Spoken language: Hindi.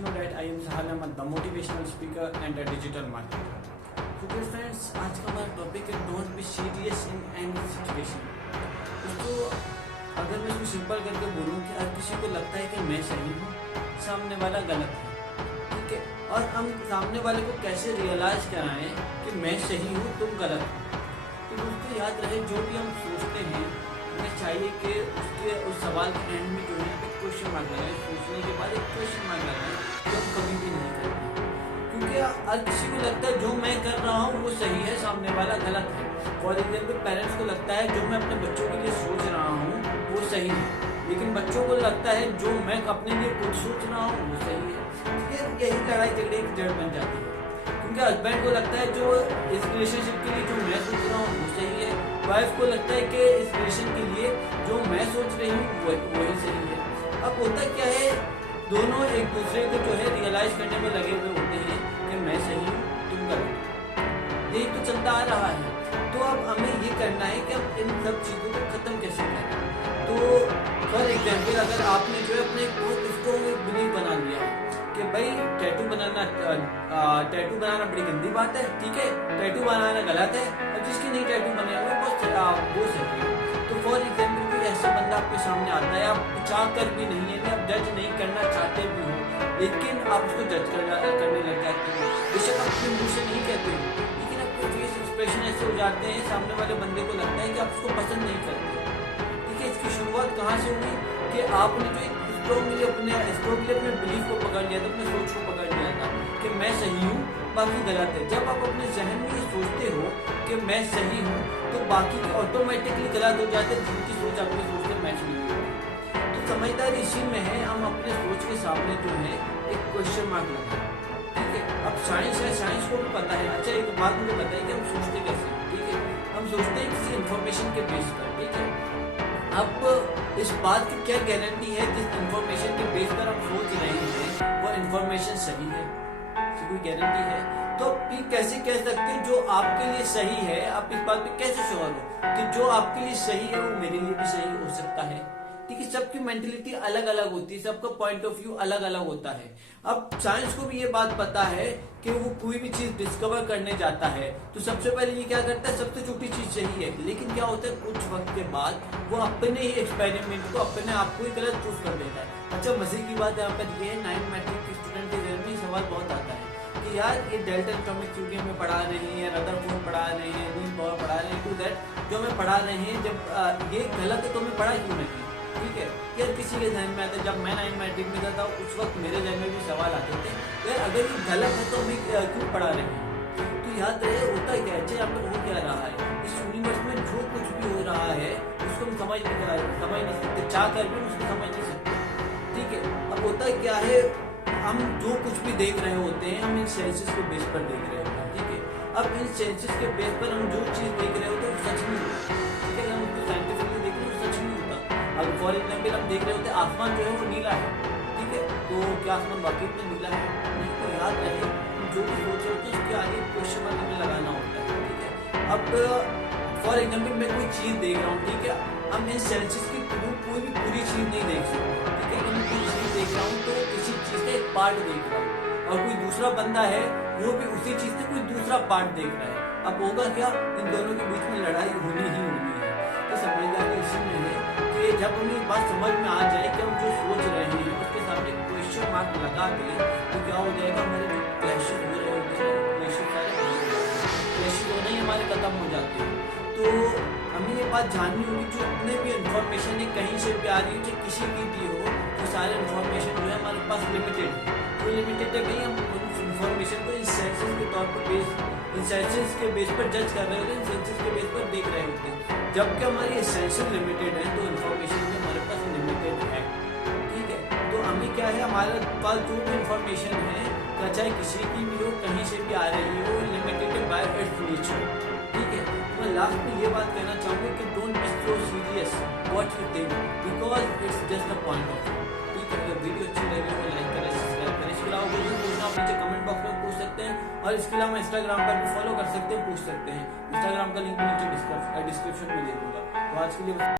you know that I am Sahal Ahmed, the motivational speaker and a digital marketer. So dear friends, आज का हमारा टॉपिक है don't be serious in any situation. दोस्तों, अगर मैं इसको सिंपल करके बोलूँ कि हर किसी को लगता है कि मैं सही हूँ, सामने वाला गलत है, ठीक है, और हम सामने वाले को कैसे रियलाइज कराएं कि मैं सही हूँ तुम गलत हो। तो दोस्तों याद रहे, जो भी हम सोचते हैं हमें चाहिए कि उसके उस सवाल के एंड में जो है एक क्वेश्चन मार्क लगाए, सोचने के बाद एक क्वेश्चन मार्क लगाए, जो हम कभी भी नहीं करते, क्योंकि हर किसी को लगता है जो मैं कर रहा हूँ वो सही है, सामने वाला गलत है। फॉर एग्जाम्पल, पेरेंट्स को लगता है जो मैं अपने बच्चों के लिए सोच रहा हूँ वो सही है, लेकिन बच्चों को लगता है जो मैं अपने लिए खुद सोच रहा हूँ वो सही है। यही लड़ाई झगड़े की जड़ बन जाती है, क्योंकि हस्बैंड को लगता है जो इस रिलेशनशिप के लिए जो मैं सोच रहा हूँ वो सही है, वाइफ को लगता है कि इस रिलेशन के लिए जो मैं सोच रही हूँ वही सही है। अब होता क्या है, दोनों एक दूसरे को जो है रियलाइज करने में लगे हुए होते हैं कि मैं सही हूँ तुम गलत, यही तो चलता आ रहा है। तो अब हमें ये करना है कि हम इन सब चीज़ों को ख़त्म कैसे करें। तो फॉर एग्जाम्पल, अगर आपने जो है अपने बहुत स्ट्रॉन्ग बिलीव बना लिया है कि भाई टैटू बनाना बड़ी गंदी बात है, ठीक है, टैटू बनाना गलत है, और जिसकी नहीं टैटू बने हुए वो सही है। तो फॉर एग्जाम्पल, कोई ऐसा बंदा आपके सामने आता है, आप चाह कर भी नहीं है, आप जज नहीं करना चाहते भी हो, लेकिन आप उसको जज करने लग जाते हो। बेशक आप अपने मुँह से नहीं कहते हो, लेकिन आपके फेस एक्सप्रेशन ऐसे हो जाते हैं, सामने वाले बंदे को लगता है कि आप उसको पसंद नहीं करते। ठीक है, इसकी शुरुआत कहाँ से हुई कि आपने जो स्ट्रॉन्गली अपने बिलीफ को पकड़ लिया था, अपने सोच को पकड़ लिया था कि मैं सही हूँ बाकी गलत है। जब आप अपने जहन में ये सोचते हो कि मैं सही हूँ, तो बाकी के ऑटोमेटिकली गलत हो जाते हैं, जिनकी सोच आपकी सोच से मैच नहीं होती। तो समझदारी इसी में है, हम अपने सोच के सामने जो है एक क्वेश्चन मार्क लगाएं। ठीक है, अब साइंस है, साइंस को भी पता है। अच्छा, एक बात मुझे बताइए कि हम सोचते कैसे हैं। ठीक है, हम सोचते हैं किसी इन्फॉर्मेशन के बेस पर। ठीक है, अब इस बात की क्या गारंटी है जिस इंफॉर्मेशन के बेस पर हम सोच रहे हैं वो इंफॉर्मेशन सही है? कोई गारंटी है? तो आप ये कैसे कह सकते हैं जो आपके लिए सही है, आप इस बात पे कैसे श्योर हो कि जो आपके लिए सही है वो मेरे लिए भी सही हो सकता है? ठीक है, सबकी मेंटेलिटी अलग अलग होती है, सबका पॉइंट ऑफ व्यू अलग अलग होता है। अब साइंस को भी ये बात पता है कि वो कोई भी चीज डिस्कवर करने जाता है तो सबसे पहले ये क्या करता है, सबसे छोटी चीज सही है, लेकिन क्या होता है कुछ वक्त के बाद वो अपने ही एक्सपेरिमेंट को अपने आप को ही गलत प्रूफ कर देता है। अच्छा, मजे की बात यहाँ पर ये है, 9th मैट्रिक के स्टूडेंट के जहन में सवाल बहुत आता है कि यार ये डेल्टा एटॉमिक थ्योरी में पढ़ा रहे हैं, रदरफोर्ड पढ़ा रहे हैं, नील बोहर पढ़ा रहे हैं, टू दैट जो हमें पढ़ा रहे हैं, जब ये गलत है तो हमें पढ़ा क्यों नहीं? ठीक है, यार किसी के जहन में आता है, जब मैं 9th मैट्रिक में था उस वक्त मेरे जहन में भी सवाल आते थे, यार अगर ये गलत है तो हमें क्यों पढ़ा रहे हैं? तो याद रहे होता क्या है, यहाँ पर हो क्या रहा है, इस यूनिवर्स में जो कुछ भी हो रहा है उसको हम समझ नहीं सकते, चाह कर भी उसको समझ नहीं सकते। ठीक है, अब होता क्या है, हम जो कुछ भी देख रहे होते हैं हम इन सेंसेस के बेस पर देख रहे होते हैं। ठीक है, अब इन सेंसेस के बेस पर हम जो चीज देख रहे होते हैं वो सच नहीं होता। ठीक है, हम उसको साइंटिफिकली देख रहे हैं सच नहीं होता। अब फॉर एग्जाम्पल हम देख रहे होते हैं आसमान जो है वो नीला है, ठीक है, तो क्या आसमान वाकई में नीला है? नहीं। तो याद रहे, जो भी सोच रहे होते हैं उसके आगे क्वेश्चन मार्क हमें लगाना होता है। ठीक है, अब फॉर एग्जाम्पल मैं कोई चीज देख रहा हूँ, ठीक है, हम इन सेंसेस की कोई भी पूरी चीज नहीं देख सकते। ठीक है, मैं कोई चीज देख रहा हूँ तो किसी चीज का एक पार्ट देख रहा हूँ, और कोई दूसरा बंदा है वो भी उसी चीज से कोई दूसरा पार्ट देख रहा है। अब होगा क्या, इन दोनों के बीच में लड़ाई होनी ही होनी है। तो समझदारी इसी में है कि जब हमें बात समझ में आ जाए कि हम जो सोच रहे हैं उसके सामने क्वेश्चन मार्क लगा दें तो क्या हो जाएगा, हमारे जो क्लैशेस हो रहे होते हैं क्लैशेस होना ही हमारे खत्म हो जाते हैं। तो हमें ये बात जाननी होगी, जो अपने भी इन्फॉर्मेशन है कहीं से भी आ रही हो, चाहे किसी की भी हो, तो सारे इन्फॉर्मेशन जो है हमारे पास लिमिटेड है। तो लिमिटेड है कहीं हम उन इन्फॉर्मेशन को इन सेंसेस के तौर पर इन सेंसेस के बेस पर जज कर रहे होते हैं, इन सेंसेस के बेस पर देख रहे होते हैं। जबकि हमारी सेंसेस लिमिटेड है तो इन्फॉर्मेशन भी हमारे पास लिमिटेड है। ठीक है, तो हमें क्या है, हमारे पास जो भी इन्फॉर्मेशन है चाहे किसी की भी हो, कहीं से भी आ रही हो, लिमिटेड बाय इट्स नेचर। ठीक है, तो मैं लास्ट में ये बात कहना चाहूँगा कि don't be so serious what you think, because it's just a point of view. ठीक है, अगर वीडियो अच्छी लगी हो लाइक करें, सब्सक्राइब करें। इसके अलावा कोई भी पूछना आप नीचे कमेंट बॉक्स में पूछ सकते हैं, और इसके अलावा इंस्टाग्राम पर भी फॉलो कर सकते हैं, पूछ सकते हैं। इंस्टाग्राम का लिंक नीचे डिस्क्रिप्शन में दे दूंगा। तो आज के लिए